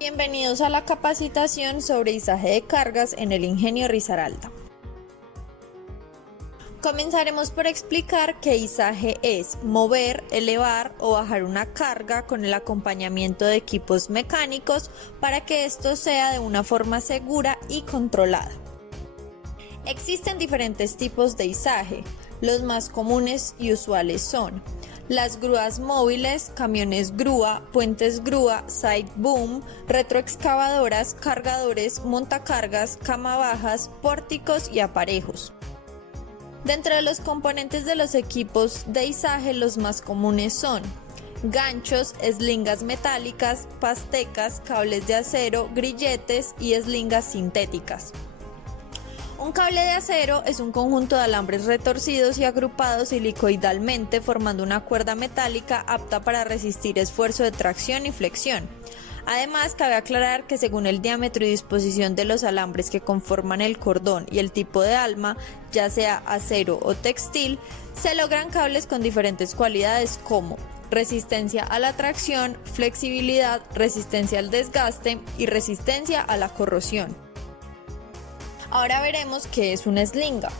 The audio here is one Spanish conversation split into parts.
Bienvenidos a la capacitación sobre izaje de cargas en el Ingenio Risaralda. Comenzaremos por explicar que izaje es mover, elevar o bajar una carga con el acompañamiento de equipos mecánicos para que esto sea de una forma segura y controlada. Existen diferentes tipos de izaje. Los más comunes y usuales son las grúas móviles, camiones grúa, puentes grúa, side boom, retroexcavadoras, cargadores, montacargas, camabajas, pórticos y aparejos. Dentro de los componentes de los equipos de izaje, los más comunes son ganchos, eslingas metálicas, pastecas, cables de acero, grilletes y eslingas sintéticas. Un cable de acero es un conjunto de alambres retorcidos y agrupados helicoidalmente formando una cuerda metálica apta para resistir esfuerzo de tracción y flexión. Además, cabe aclarar que según el diámetro y disposición de los alambres que conforman el cordón y el tipo de alma, ya sea acero o textil, se logran cables con diferentes cualidades como resistencia a la tracción, flexibilidad, resistencia al desgaste y resistencia a la corrosión. Ahora veremos qué es una eslinga.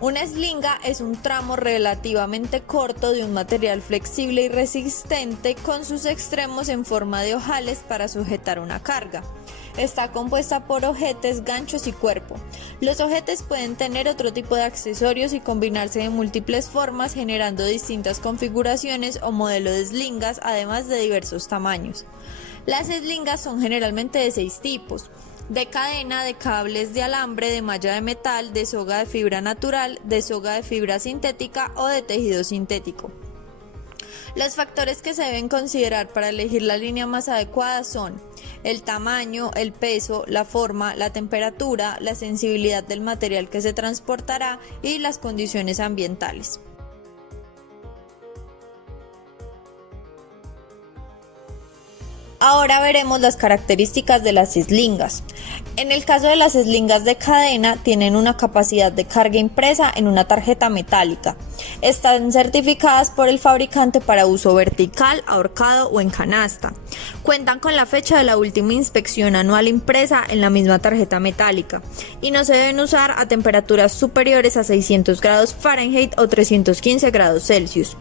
Una eslinga es un tramo relativamente corto de un material flexible y resistente con sus extremos en forma de ojales para sujetar una carga. Está compuesta por ojetes, ganchos y cuerpo. Los ojetes pueden tener otro tipo de accesorios y combinarse de múltiples formas generando distintas configuraciones o modelos de eslingas, además de diversos tamaños. Las eslingas son generalmente de 6 tipos. De cadena, de cables de alambre, de malla de metal, de soga de fibra natural, de soga de fibra sintética o de tejido sintético. Los factores que se deben considerar para elegir la línea más adecuada son el tamaño, el peso, la forma, la temperatura, la sensibilidad del material que se transportará y las condiciones ambientales. Ahora veremos las características de las eslingas. En el caso de las eslingas de cadena, tienen una capacidad de carga impresa en una tarjeta metálica. Están certificadas por el fabricante para uso vertical, ahorcado o en canasta. Cuentan con la fecha de la última inspección anual impresa en la misma tarjeta metálica y no se deben usar a temperaturas superiores a 600 grados Fahrenheit o 315 grados Celsius.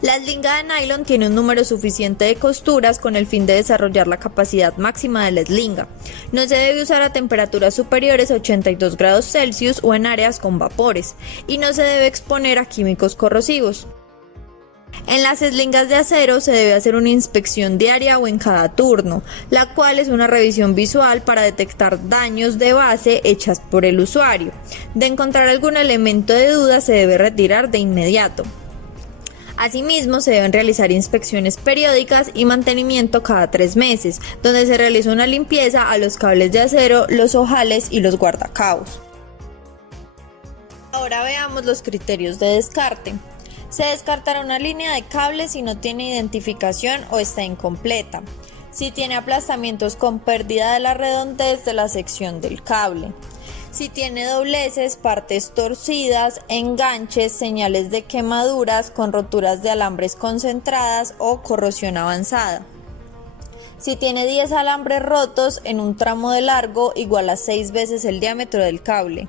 La eslinga de nylon tiene un número suficiente de costuras con el fin de desarrollar la capacidad máxima de la eslinga. No se debe usar a temperaturas superiores a 82 grados Celsius o en áreas con vapores, y no se debe exponer a químicos corrosivos. En las eslingas de acero se debe hacer una inspección diaria o en cada turno, la cual es una revisión visual para detectar daños de base hechas por el usuario. De encontrar algún elemento de duda se debe retirar de inmediato. Asimismo, se deben realizar inspecciones periódicas y mantenimiento cada 3 meses, donde se realiza una limpieza a los cables de acero, los ojales y los guardacabos. Ahora veamos los criterios de descarte. Se descartará una línea de cable si no tiene identificación o está incompleta, si tiene aplastamientos con pérdida de la redondez de la sección del cable, si tiene dobleces, partes torcidas, enganches, señales de quemaduras con roturas de alambres concentradas o corrosión avanzada. Si tiene 10 alambres rotos en un tramo de largo igual a 6 veces el diámetro del cable.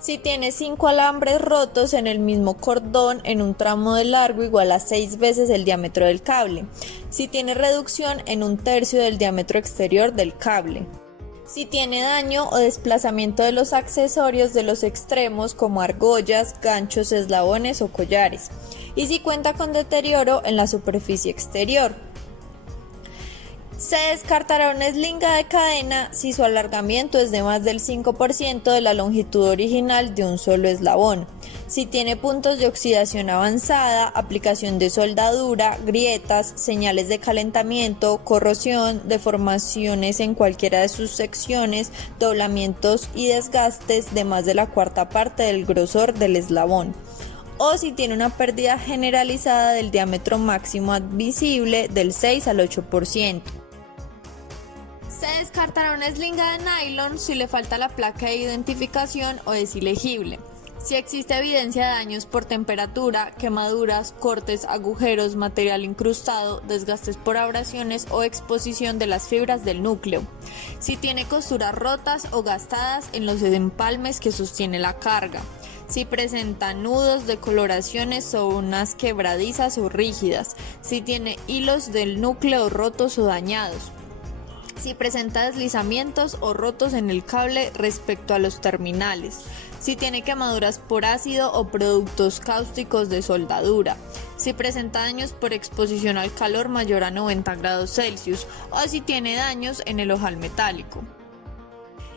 Si tiene 5 alambres rotos en el mismo cordón en un tramo de largo igual a 6 veces el diámetro del cable. Si tiene reducción en 1/3 del diámetro exterior del cable. Si tiene daño o desplazamiento de los accesorios de los extremos como argollas, ganchos, eslabones o collares. Y si cuenta con deterioro en la superficie exterior. Se descartará una eslinga de cadena si su alargamiento es de más del 5% de la longitud original de un solo eslabón. Si tiene puntos de oxidación avanzada, aplicación de soldadura, grietas, señales de calentamiento, corrosión, deformaciones en cualquiera de sus secciones, doblamientos y desgastes de más de la 1/4 parte del grosor del eslabón. O si tiene una pérdida generalizada del diámetro máximo admisible del 6 al 8%. Se descartará una eslinga de nylon si le falta la placa de identificación o es ilegible. Si existe evidencia de daños por temperatura, quemaduras, cortes, agujeros, material incrustado, desgastes por abrasiones o exposición de las fibras del núcleo. Si tiene costuras rotas o gastadas en los empalmes que sostiene la carga. Si presenta nudos, decoloraciones o unas quebradizas o rígidas. Si tiene hilos del núcleo rotos o dañados. Si presenta deslizamientos o rotos en el cable respecto a los terminales. Si tiene quemaduras por ácido o productos cáusticos de soldadura. Si presenta daños por exposición al calor mayor a 90 grados Celsius o si tiene daños en el ojal metálico.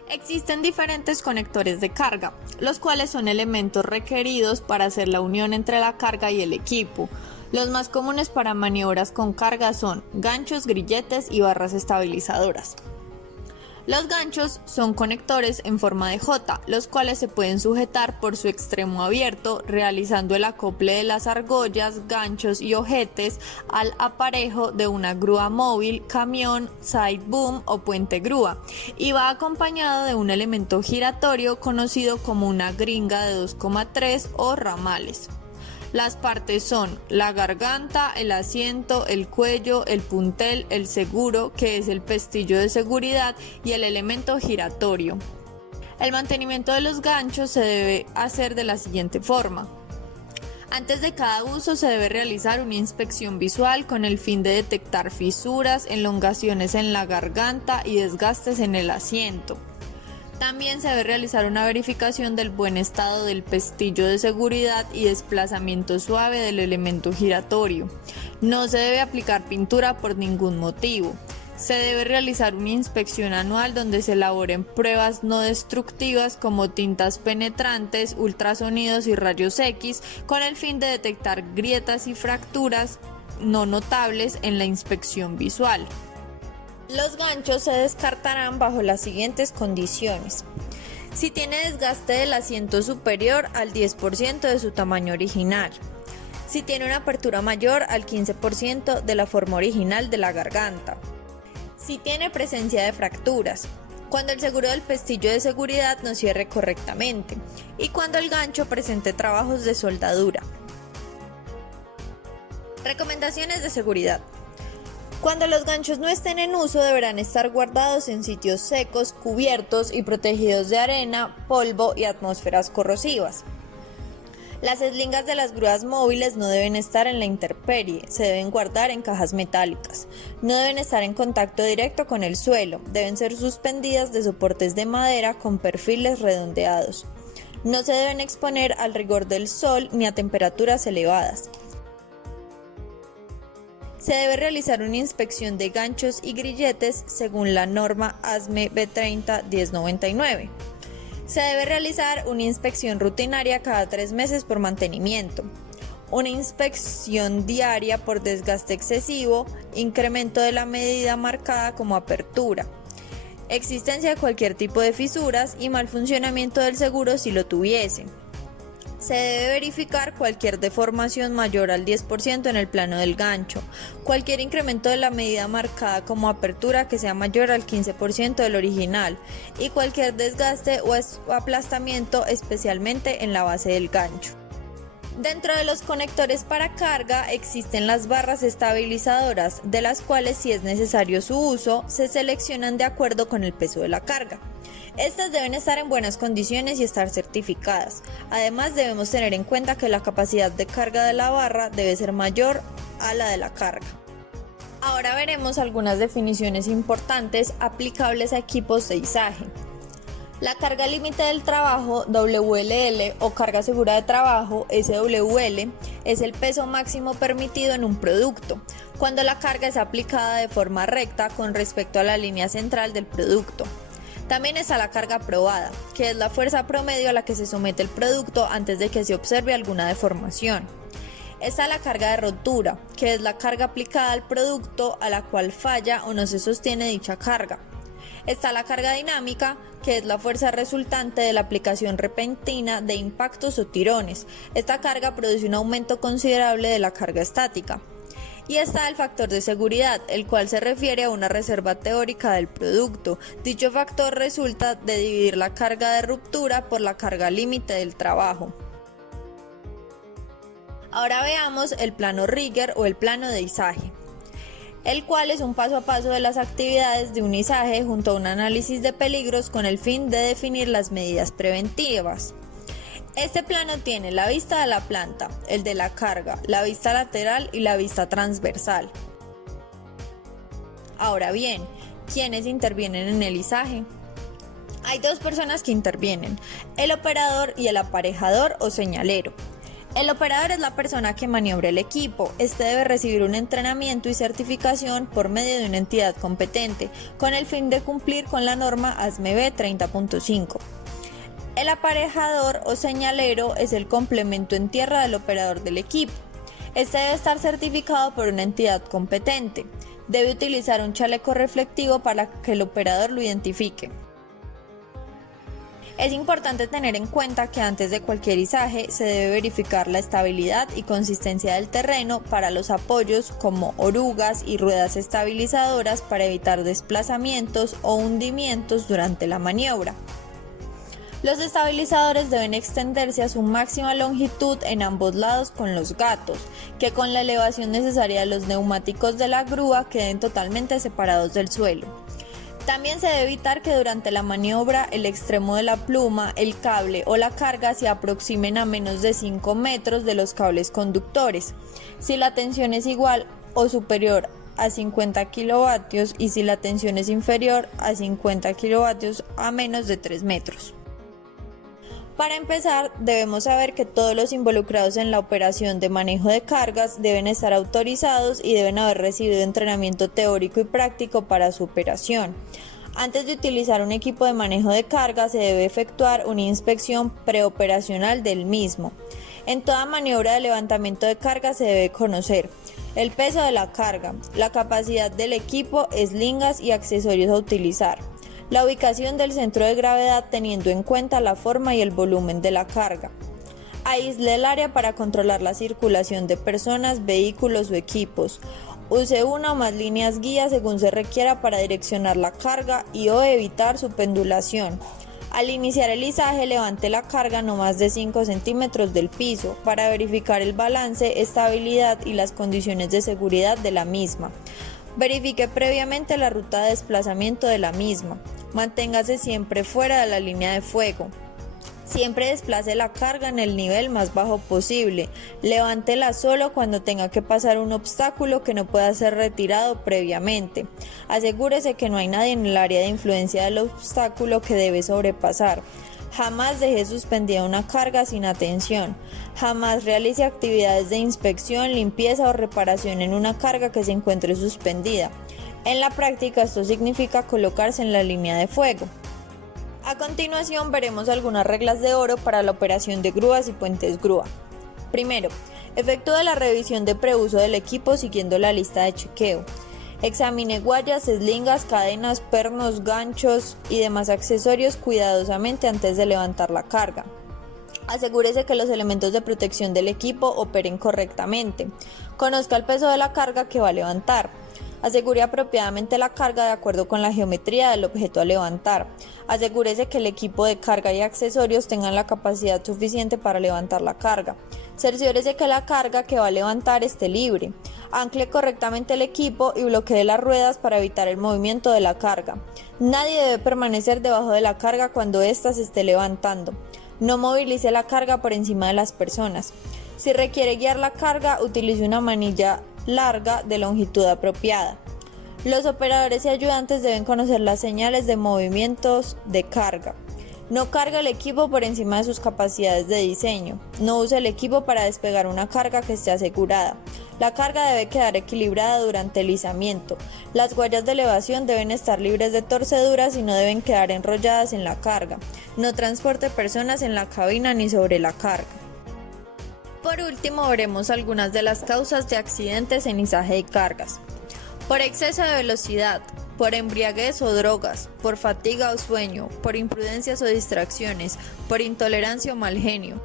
Existen diferentes conectores de carga, los cuales son elementos requeridos para hacer la unión entre la carga y el equipo. Los más comunes para maniobras con carga son ganchos, grilletes y barras estabilizadoras. Los ganchos son conectores en forma de J, los cuales se pueden sujetar por su extremo abierto, realizando el acople de las argollas, ganchos y ojetes al aparejo de una grúa móvil, camión, side boom o puente grúa, y va acompañado de un elemento giratorio conocido como una gringa de 2,3 o ramales. Las partes son la garganta, el asiento, el cuello, el puntel, el seguro, que es el pestillo de seguridad, y el elemento giratorio. El mantenimiento de los ganchos se debe hacer de la siguiente forma. Antes de cada uso se debe realizar una inspección visual con el fin de detectar fisuras, elongaciones en la garganta y desgastes en el asiento. También se debe realizar una verificación del buen estado del pestillo de seguridad y desplazamiento suave del elemento giratorio. No se debe aplicar pintura por ningún motivo. Se debe realizar una inspección anual donde se elaboren pruebas no destructivas como tintas penetrantes, ultrasonidos y rayos X con el fin de detectar grietas y fracturas no notables en la inspección visual. Los ganchos se descartarán bajo las siguientes condiciones. Si tiene desgaste del asiento superior al 10% de su tamaño original. Si tiene una apertura mayor al 15% de la forma original de la garganta. Si tiene presencia de fracturas. Cuando el seguro del pestillo de seguridad no cierre correctamente. Y cuando el gancho presente trabajos de soldadura. Recomendaciones de seguridad. Cuando los ganchos no estén en uso deberán estar guardados en sitios secos, cubiertos y protegidos de arena, polvo y atmósferas corrosivas. Las eslingas de las grúas móviles no deben estar en la intemperie, se deben guardar en cajas metálicas. No deben estar en contacto directo con el suelo, deben ser suspendidas de soportes de madera con perfiles redondeados. No se deben exponer al rigor del sol ni a temperaturas elevadas. Se debe realizar una inspección de ganchos y grilletes según la norma ASME B30-1099. Se debe realizar una inspección rutinaria cada 3 meses por mantenimiento. Una inspección diaria por desgaste excesivo, incremento de la medida marcada como apertura. Existencia de cualquier tipo de fisuras y mal funcionamiento del seguro si lo tuviese. Se debe verificar cualquier deformación mayor al 10% en el plano del gancho, cualquier incremento de la medida marcada como apertura que sea mayor al 15% del original y cualquier desgaste o aplastamiento especialmente en la base del gancho. Dentro de los conectores para carga existen las barras estabilizadoras, de las cuales si es necesario su uso, se seleccionan de acuerdo con el peso de la carga. Estas deben estar en buenas condiciones y estar certificadas. Además, debemos tener en cuenta que la capacidad de carga de la barra debe ser mayor a la de la carga. Ahora veremos algunas definiciones importantes aplicables a equipos de izaje. La carga límite del trabajo, WLL, o carga segura de trabajo, SWL, es el peso máximo permitido en un producto, cuando la carga es aplicada de forma recta con respecto a la línea central del producto. También está la carga probada, que es la fuerza promedio a la que se somete el producto antes de que se observe alguna deformación. Está la carga de rotura, que es la carga aplicada al producto a la cual falla o no se sostiene dicha carga. Está la carga dinámica, que es la fuerza resultante de la aplicación repentina de impactos o tirones. Esta carga produce un aumento considerable de la carga estática. Y está el factor de seguridad, el cual se refiere a una reserva teórica del producto. Dicho factor resulta de dividir la carga de ruptura por la carga límite del trabajo. Ahora veamos el plano Rigger o el plano de izaje, el cual es un paso a paso de las actividades de un izaje junto a un análisis de peligros con el fin de definir las medidas preventivas. Este plano tiene la vista de la planta, el de la carga, la vista lateral y la vista transversal. Ahora bien, ¿quiénes intervienen en el izaje? Hay dos personas que intervienen, el operador y el aparejador o señalero. El operador es la persona que maniobra el equipo. Este debe recibir un entrenamiento y certificación por medio de una entidad competente, con el fin de cumplir con la norma ASME 30.5. El aparejador o señalero es el complemento en tierra del operador del equipo. Este debe estar certificado por una entidad competente. Debe utilizar un chaleco reflectivo para que el operador lo identifique. Es importante tener en cuenta que antes de cualquier izaje se debe verificar la estabilidad y consistencia del terreno para los apoyos como orugas y ruedas estabilizadoras para evitar desplazamientos o hundimientos durante la maniobra. Los estabilizadores deben extenderse a su máxima longitud en ambos lados con los gatos, que con la elevación necesaria de los neumáticos de la grúa queden totalmente separados del suelo. También se debe evitar que durante la maniobra el extremo de la pluma, el cable o la carga se aproximen a menos de 5 metros de los cables conductores, si la tensión es igual o superior a 50 kilovatios y si la tensión es inferior a 50 kilovatios a menos de 3 metros. Para empezar, debemos saber que todos los involucrados en la operación de manejo de cargas deben estar autorizados y deben haber recibido entrenamiento teórico y práctico para su operación. Antes de utilizar un equipo de manejo de cargas, se debe efectuar una inspección preoperacional del mismo. En toda maniobra de levantamiento de carga se debe conocer el peso de la carga, la capacidad del equipo, eslingas y accesorios a utilizar, la ubicación del centro de gravedad teniendo en cuenta la forma y el volumen de la carga. Aísle el área para controlar la circulación de personas, vehículos o equipos. Use una o más líneas guía según se requiera para direccionar la carga y o evitar su pendulación. Al iniciar el izaje, levante la carga no más de 5 centímetros del piso para verificar el balance, estabilidad y las condiciones de seguridad de la misma. Verifique previamente la ruta de desplazamiento de la misma. Manténgase siempre fuera de la línea de fuego. Siempre desplace la carga en el nivel más bajo posible. Levántela solo cuando tenga que pasar un obstáculo que no pueda ser retirado previamente. Asegúrese que no hay nadie en el área de influencia del obstáculo que debe sobrepasar. Jamás deje suspendida una carga sin atención. Jamás realice actividades de inspección, limpieza o reparación en una carga que se encuentre suspendida. En la práctica esto significa colocarse en la línea de fuego. A continuación veremos algunas reglas de oro para la operación de grúas y puentes grúa. Primero, efectúe la revisión de preuso del equipo siguiendo la lista de chequeo. Examine guayas, eslingas, cadenas, pernos, ganchos y demás accesorios cuidadosamente antes de levantar la carga. Asegúrese que los elementos de protección del equipo operen correctamente. Conozca el peso de la carga que va a levantar. Asegure apropiadamente la carga de acuerdo con la geometría del objeto a levantar. Asegúrese que el equipo de carga y accesorios tengan la capacidad suficiente para levantar la carga. Cerciórese que la carga que va a levantar esté libre. Ancle correctamente el equipo y bloquee las ruedas para evitar el movimiento de la carga. Nadie debe permanecer debajo de la carga cuando ésta se esté levantando. No movilice la carga por encima de las personas. Si requiere guiar la carga, utilice una manilla larga de longitud apropiada. Los operadores y ayudantes deben conocer las señales de movimientos de carga. No cargue el equipo por encima de sus capacidades de diseño. No use el equipo para despegar una carga que esté asegurada. La carga debe quedar equilibrada durante el izamiento. Las guayas de elevación deben estar libres de torceduras y no deben quedar enrolladas en la carga. No transporte personas en la cabina ni sobre la carga. Por último, veremos algunas de las causas de accidentes en izaje de cargas. Por exceso de velocidad, por embriaguez o drogas, por fatiga o sueño, por imprudencias o distracciones, por intolerancia o mal genio.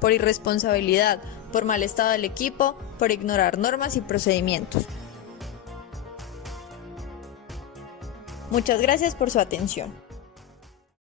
por irresponsabilidad, por mal estado del equipo, por ignorar normas y procedimientos. Muchas gracias por su atención.